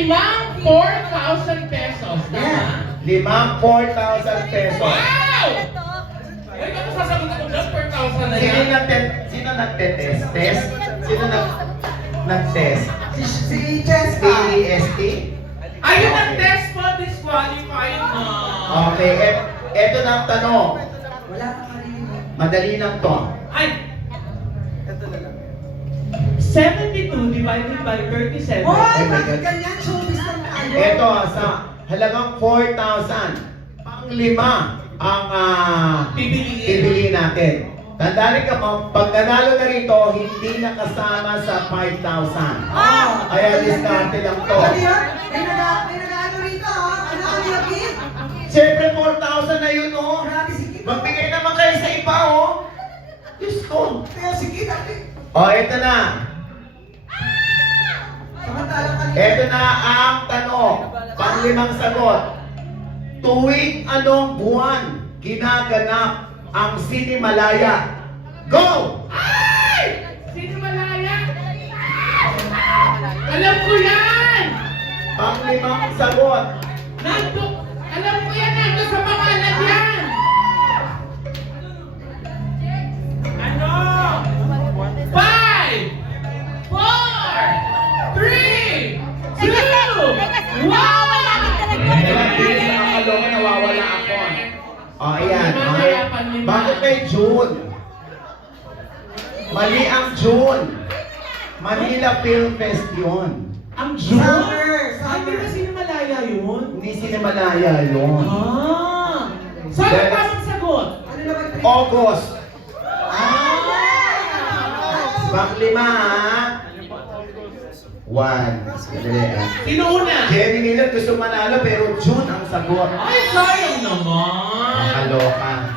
limang 4,000 pesos. Tama? Limang 4,000 pesos. Wow! Ay, ako sasagot ako dyan, 4,000 na yan. Sino nagte-test? Test? Sino nag-test? Si Jessica. TST? Ayun ang test po, disqualified na. Okay, eto na ang tanong. Wala kang marinig. Madali lang to. Ay! 72 divided by 37. Hoy, my bakit God. ganyan? Showbiz lang tayo. Eto, sa halagang 4,000, pang-lima ang pipiliin natin. Tandaan ka mo, pag nanalo na rito, hindi nakasama sa 5,000. Kaya diskarte lang to. Ano yun? May nag-ano rito, ha? Ano yun? Siyempre, 4,000 na yun, oh. Grabe, sige. Magbigay naman kayo sa iba, oh. Diyos ko. Kaya sige, dati. Oh, eto na. Samantalang kanina. Eto na ang tanong. Panglimang sagot. Tuwing anong buwan ginaganap ang Sinimalaya? Go! Ay! Sino malaya? Alam ko yan! Panglimang sagot. Alam ko yan, nandun sa pangalan yan! Ano? 5, 4, 3, 2, 1! Ilang bilis na makaloka, nawawala ako. Oh, ayan. Okay. Bakit may June? Mali ang June. Manila Film Fest yun. Ang June? Summer, Ay, di ba sino malaya yun? Hindi Sinimalaya yun. Saan ang tamang sagot? Ano naman? August. Panglima, ha? 1. Madali, ha? Sino una? Jenny Miller gusto manalo pero June ang sagot. Ay, sayang naman! Nakaloka.